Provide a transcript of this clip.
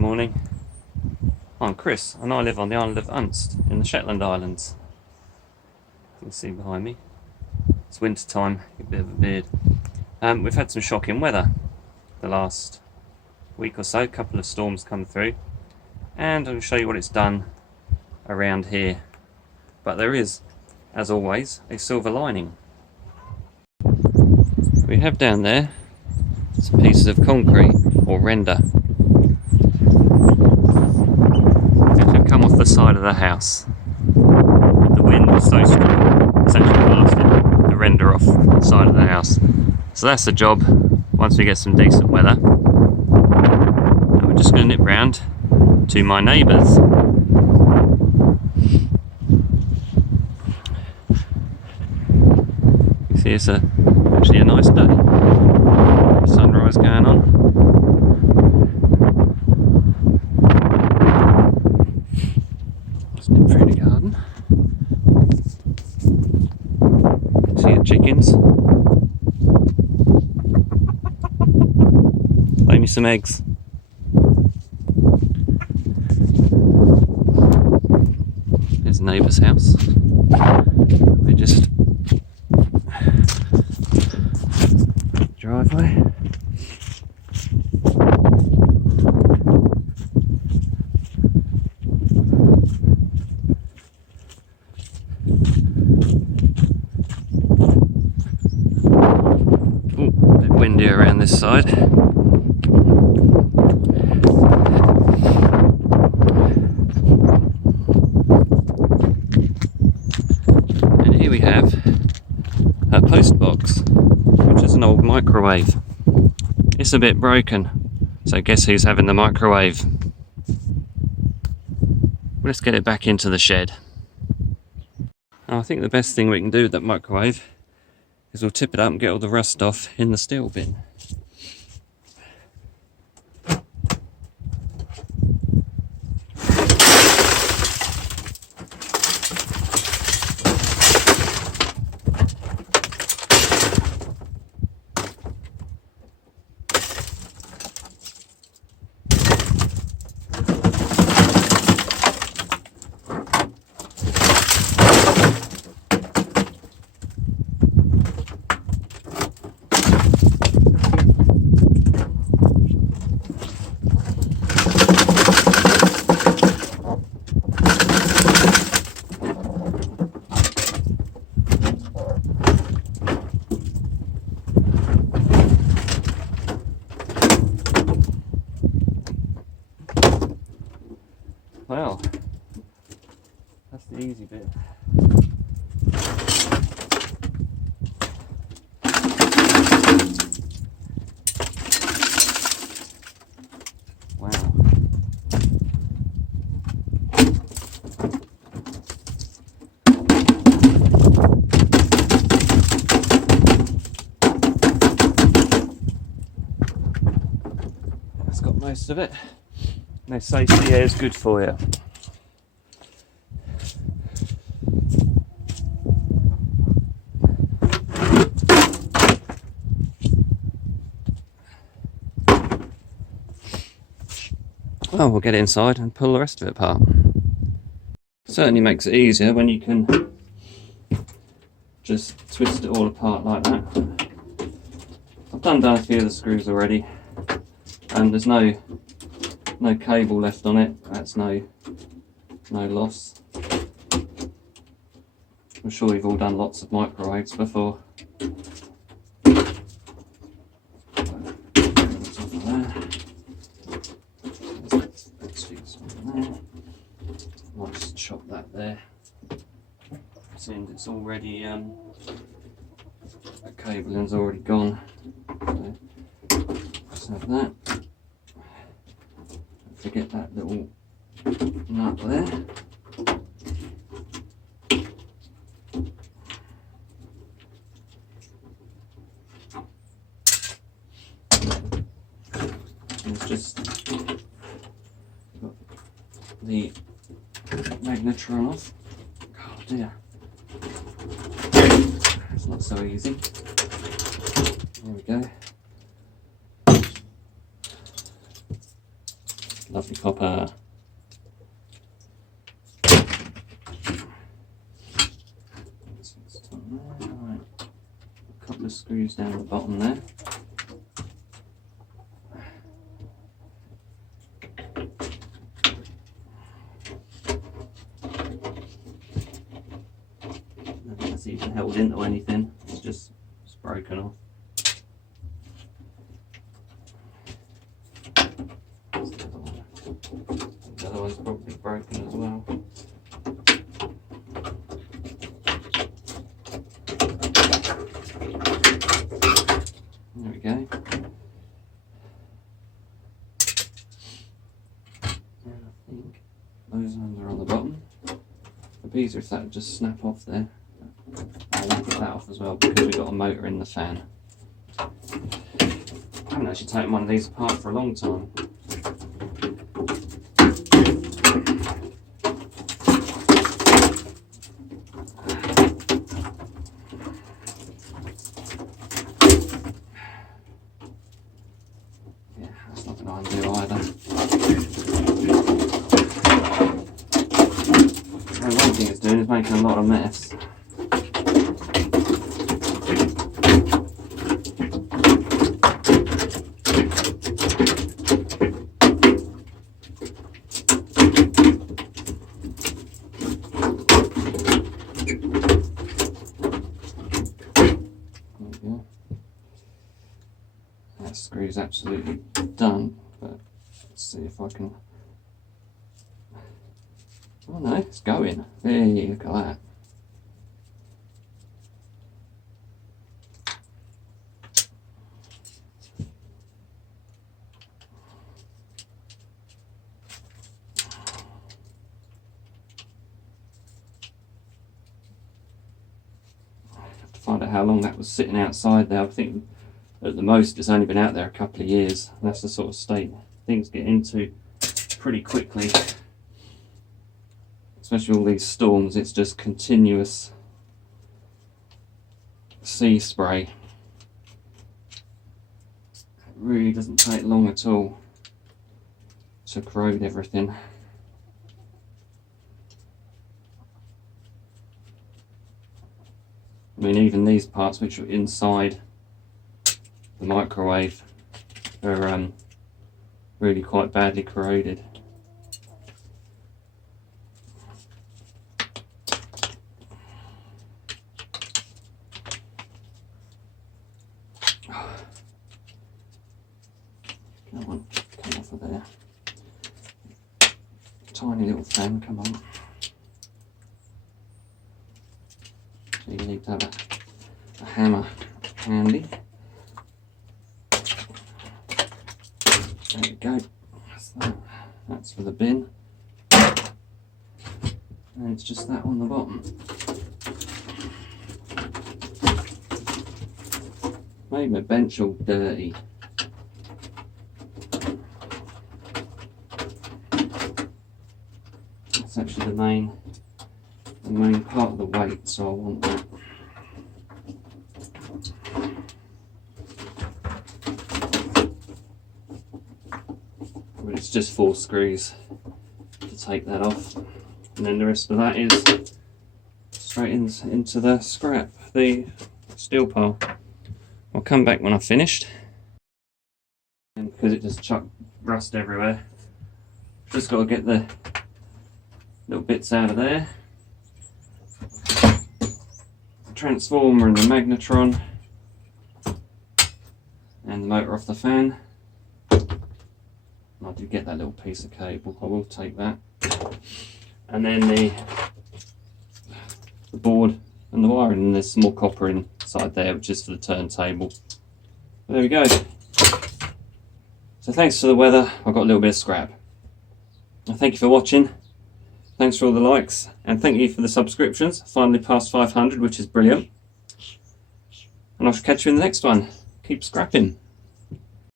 morning. I'm Chris and I live on the island of Unst in the Shetland Islands. You can see behind me. It's winter time, a bit of a beard. We've had some shocking weather the last week or so, a couple of storms come through, and I'll show you what it's done around here. But there is, as always, a silver lining. We have down there some pieces of concrete or render. Come off the side of the house. The wind was so strong, it's actually blasted the render off the side of the house. So that's the job once we get some decent weather. And we're just going to nip round to my neighbours. You see, it's actually a nice day. Sunrise going on. Through the garden. See the chickens. Lay me some eggs. There's the neighbour's house. We just driveway. Windy around this side. And here we have a post box, which is an old microwave. It's a bit broken, so guess who's having the microwave? Let's get it back into the shed. I think the best thing we can do with that microwave is we'll tip it up and get all the rust off in the steel bin. Well, that's the easy bit. Wow. That's got most of it. They say sea air is good for you. Well, we'll get it inside and pull the rest of it apart. Certainly makes it easier when you can just twist it all apart like that. I've done a few of the screws already, and there's no cable left on it. That's no loss. I'm sure you've all done lots of microwaves before. I'll just chop that there. Seems it's already that cabling's already gone. So just have that. Forget that little nut there. It's just got the magnetron off. Oh dear, it's not so easy. There we go. Lovely copper. Right. A couple of screws down the bottom there. Nothing that's even held into anything, it's just broken off. The other one's probably broken as well. There we go. And I think those ones are on the bottom. It'd be easier if that would just snap off there. I'll take that off as well because we've got a motor in the fan. I haven't actually taken one of these apart for a long time. Yeah, that's not going to undo either. And one thing it's doing is making a lot of mess. That screw's absolutely done, but let's see if I can. Oh no, it's going. Hey, look at that. I have to find out how long that was sitting outside there. I think at the most it's only been out there a couple of years. That's the sort of state things get into pretty quickly. Especially all these storms, it's just continuous sea spray. It really doesn't take long at all to corrode everything. I mean, even these parts which are inside the microwave are really quite badly corroded. Come on, come off of there. Tiny little fan, come on. So you need to have a hammer handy. There we go. That's that. That's for the bin. And it's just that on the bottom. Made my bench all dirty. That's actually the main part of the weight, so I want that. But it's just 4 screws to take that off, and then the rest of that is straight into the scrap, the steel pile. I'll come back when I've finished, and because it just chucked rust everywhere, just got to get the little bits out of there. The transformer and the magnetron and the motor off the fan. I did get that little piece of cable, I will take that. And then the board and the wiring, and there's some more copper inside there which is for the turntable. There we go. So thanks for the weather, I've got a little bit of scrap. Thank you for watching. Thanks for all the likes, and thank you for the subscriptions. Finally past 500, which is brilliant. And I shall catch you in the next one. Keep scrapping.